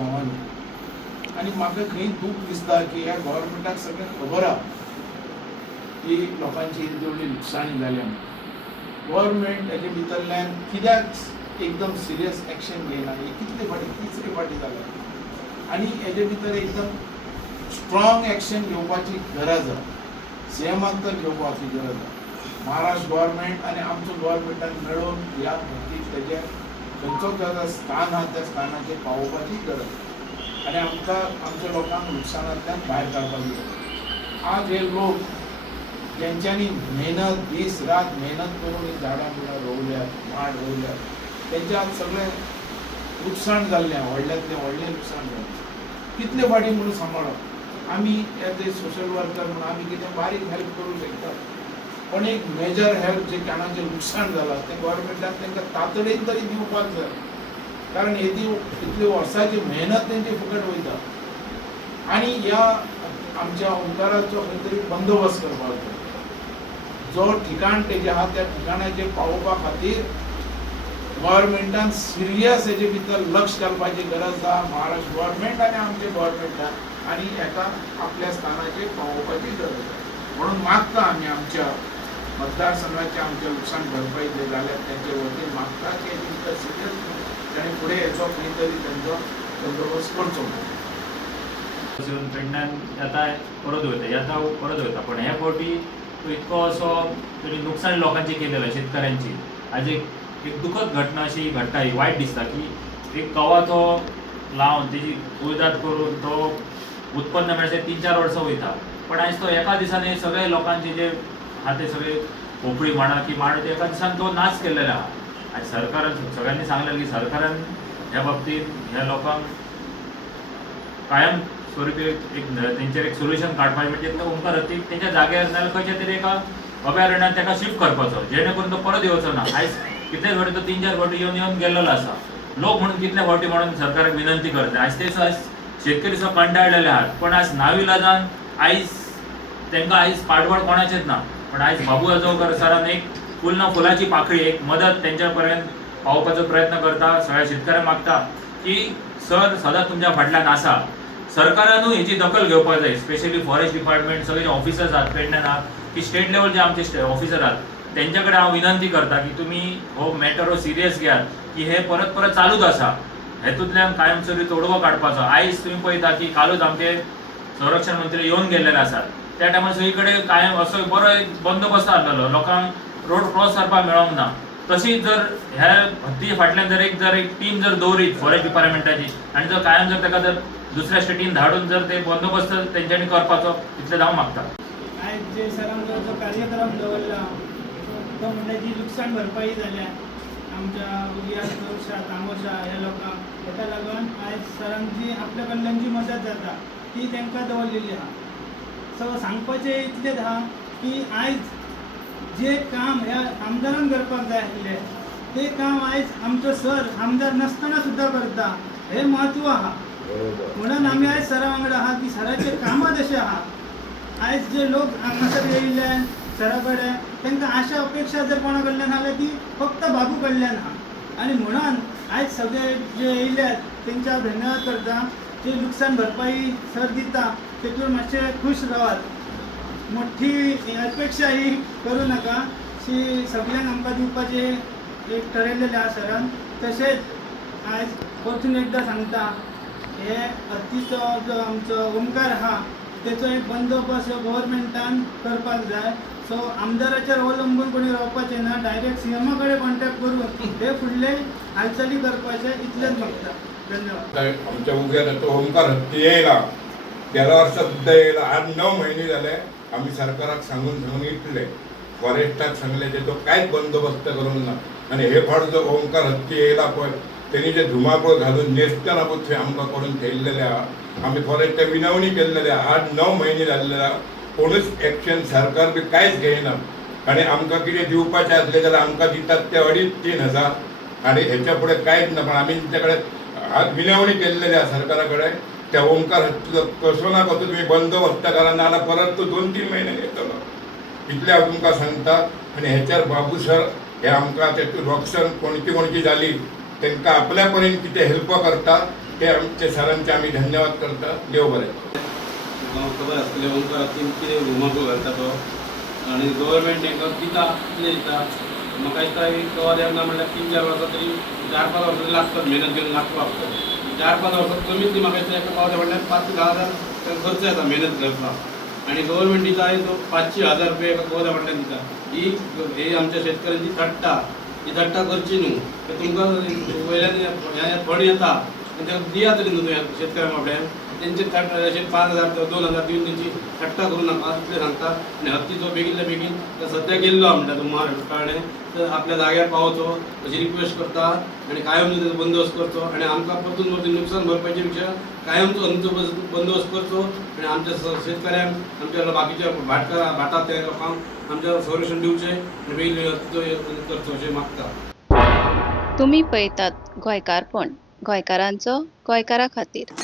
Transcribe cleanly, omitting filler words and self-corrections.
गांवांनी. आनी म्हाका खंय दूख दिसता की ह्या गव्हर्मेंटाक सगळें खबर आहा की लोकांची इतली व्हडली लुकसाणी जाल्या. गव्हर्मेंट हेजे भितरल्यान कित्याक एकदम सिरियस एक्शन घेयना, ही कितले फाटी तिसरी फाटी जाल्या. आनी हेजे भितर एकदम स्ट्रॉंग एक्शन घेवपाची गरज आहा. सीएमाक तर घेवपाची गरज आहा. महाराष्ट्र गव्हर्मेंट आनी आमचो गव्हर्मेंटान मेळून ह्या भरतीक तेजेर खंयचो जो स्थान आहा त्या स्थानाचेर पावोवपाची गरज आनी आमकां आमच्या लोकांक नुकसानांतल्यान भायर काडपाची गरज. आज हे लोक जेंच्यांनी मेहनत दीस रात मेहनत करून ही झाडां बिडां रोवल्यात, माड रोवल्यात, तेंचें आज सगळें लुकसाण जाल्लें, व्हडल्यांतलें व्हडलें लुकसाण जालें. कितले फाटी म्हणून सांबाळप. आमी एज ए सोशल वर्कर म्हणून आमी कितें बारीक हेल्प करूंक शकता, पण एक मेजर हेल्प जे कानाचें लुकसाण जालां तें गव्हर्मेंटान तांकां तातडीन तरी दिवपाक जाय. कारण इतली वर्सांची मेहनत तेंची फुकट वयता. आनी ह्या आमच्या ओंकाराचो खंय तरी बंदोबस्त करपाक जाय. जो ठिकाण तेजे आहा त्या ठिकाणाचेर पावोवपा खातीर गव्हर्मेंटान सिरियस हेजे भितर लक्ष घालपाची गरज आहा. महाराष्ट्र गव्हर्मेंट आनी आमचे गव्हर्मेंटान आनी हेका आपल्या स्थानाचेर पावोवपाची गरज आहा. म्हणून मागता आमी आमच्या मतदारसंघाच्या आमच्या लुकसाण भरपाई जे जाल्यात त्यांचे वतीन मागता की हेजे भितर सिरियस ताणें फुडें हेचो खंय तरी तेंचो बंदोबस्त करचो. पेडण्यान येता परत वयता पण हे फावटी इतको असो तरी नुकसाण लोकांची केलेलं शेतकऱ्यांची. आज एक दुखद घटना अशी घडटा, ही वायट दिसता की एक कवा तो लावन तेजी कुयदाद करून तो उत्पन्न मेळचे 3-4 वर्सां वयता, पण आयज तो एका दिसान हे सगळे लोकांचे जे आहा ते सगळे भोपळी म्हणा की माड एका दिसान तो नाश केलेलो आहा. आयज सरकारान सगळ्यांनी सांगलें की सरकारान ह्या बाबतींत ह्या लोकांक कायम स्वरुपी तेंचेर एक सोल्युशन काडपाचें, म्हणजे ओंकार हत्तीक तेंच्या जाग्यार नाजाल्यार खंयच्या तरी एका अभयारण्यात ताका शिफ्ट करपाचो, जेणे करून तो परत येवचो ना. आयज कितले फावटी तो 3-4 फावटी येवन गेल्लो आसा. लोक म्हणून कितले फावटी म्हणून सरकाराक विनंती करता. आयज ते शेतकरी सो कंटाळलेले आहात, पण आयज नाविलाजान आयज तांकां आयज पाठबळ कोणाचेच ना. पण आयज बाबू आजगांवकर सरान एक फूल ना फुलाची पाकळी एक मदत तेंच्या पर्यंत पावोवपाचो प्रयत्न करता. सगळ्या शेतकऱ्यांक मागता की सर सदांच तुमच्या फाटल्यान आसा. सरकारानूय हेची दखल घेवपाक जाय. स्पेशली फॉरेस्ट डिपार्टमेंट सगळे जे ऑफिसर्स आहात पेडण्यान आहात की स्टेट लेवल जे आमचे ऑफिसर आहात तेंच्या कडेन हांव विनंती करता की तुमी हो मॅटर हो सिरियस घेयात की हे परत परत चालूच आसा. हेतूंतल्यान कायमस्वरूपी तोडगो काडपाचो. आयज तुमी पळयता की कालूच आमचे संरक्षण मंत्री येवन गेल्ले आसात. त्या टायमार सगळी कडेन कायम असो बरो एक बंदोबस्त आसलेलो, लोकांक रोड क्रॉस करपाक मेळोंक ना. तशीच जर ह्या हत्ती फाटल्यान जर एक टीम जर दवरीत फॉरेस्ट डिपार्टमेंटाची आनी जर कायम जर ताका जर दुसऱ्या स्टेटीन धाडून जर ते बंदोबस्त तेंच्यांनी करपाचो इतलें हांव मागता. आयज जे सरान जो कार्यक्रम दवरला तो म्हणजे जी लुकसाण भरपाई जाल्या आमच्या उदया सुरक्षा तामोशा ह्या लोकांक, ताका लागून आयज सरान जी आपल्या कडल्यान जी मदत जाता ती तांकां दवरलेली आहा. सो सांगपाचें इतलेंच आहा की आयज जे काम ह्या आमदारान करपाक जाय आसलें ते काम आयज आमचो सर आमदार नासतना सुद्दां करता. हें म्हत्व आहा. म्हणून आमी आयज सरा वांगडा आहा की सराचे कामां तशें आहा. आयज जे लोक हांगासर येयले सरा कडेन तांकां आशा अपेक्षा जर कोणा कडल्यान आसल्या ती फक्त बाबू कडल्यान आहा. आनी म्हणून आयज सगळे जे येयल्यात तेंच्या धन्यवाद करता. जे लुकसाण भरपाई सर दिता तेतून मातशें खुश रावात. मोठी अपेक्षा ही करूं नाका. शी सगळ्यांक आमकां दिवपाचें एक ठरयलेलें आहा सरान. तशेंच आयज परतून एकदां सांगता हे हत्तीचो जो आमचो ओंकार आहा तेचो एक बंदोबस्त गव्हर्मेंटान करपाक जाय. सो आमदाराचेर अवलंबून कोणी रावपाचें ना. डायरेक्ट सीएमा कडेन कॉन्टॅक्ट करून हे फुडले हालचाली करपाचे इतलेंच मागता. धन्यवाद. आमच्या उग्यात तो ओंकार हत्ती येयला, गेल्या वर्सा सुद्धा येयला. 8-9 महिने झाले आम्ही सरकाराक सांगून इतले फॉरेस्टाक सांगले ते तो कांयच बंदोबस्त करूंक ना. आणि हे फावट जो ओंकार हत्ती येयला पळय तेणी जे धुमाकूळ घालून नेस्तनाबूत थंय आमकां करून ठेयल्लेले आहा. आमी फॉरेस्टाक विनवणी केल्लेली आहा. 8-9 महिने जाल्ले आहा. कोणूच एक्शन सरकार बी कांयच घेयना. आनी आमकां कितें दिवपाचें आसलें जाल्यार आमकां दितात ते 2,500-3,000 आनी हेच्या फुडें कांयच ना. पण आमी तेंच्या कडेन विनवणी केल्लेली आहा सरकारा कडेन त्या ओंकार हत्तीचो कसो ना कसो तुमी बंदोबस्त करा, नाजाल्यार परत तो 2-3 महिने येतलो. इतलें हांव तुमकां सांगता. आनी हेचेर बाबू सर हे आमकां तेतून रक्षण कोणची जाली तांकां आपल्या परीन कितें हेल्प करता ते आमचे सरांचे आम्ही धन्यवाद करता. देव बरें. म्हाका खबर आसतलें ओंकार कितें रुमाको घालता तो आनी गव्हर्मेंट तांकां दिता कितें दिता म्हाका दिसता एक कवर ना म्हणल्यार 3-4 वर्सां तरी 4-5 वर्सां तरी लागतात मेहनत घेवन लागपाक 4-5 वर्सां कमीत कमी म्हाका दिसता एका पावल्या म्हणल्यार 5,000 खर्च येता मेहनत करपाक आनी गव्हर्मेंट दिता तो 500,000 रुपया एका कवऱ्या फाटल्यान दिता. ही आमच्या शेतकऱ्यांची थट्टा ही थट्टा करची न्हू. तुमकां वयल्यान फंड येता आनी ताका दिया तरी न्हू शेतकऱ्यां फाटल्यान तेंचे अशें 5,000 2,000 दिवन तेंची थट्टा करूं नाका इतलें सांगता. आनी हत्तीचो बेगिनल्या बेगीन सद्या गेल्लो म्हणटा तो महाराष्ट्र कळ्ळें तर आपल्या जाग्यार पावचो अशी रिक्वेस्ट करता आनी कायम तेजो बंदोबस्त करचो आनी आमकां परतून परतून नुकसान भरपायचे पेक्षा कायमचो हंचो बंदोबस्त करचो आनी आमच्या शेतकऱ्यांक आमच्या बाकीच्या भाटात त्या लोकांक आमच्या संरक्षण दिवचें आनी बेगीन हत्तीचो करचो अशें मागता. तुम्ही पळयतात गोंयकारपण, गोंयकारांचो गोंयकारा खातीर.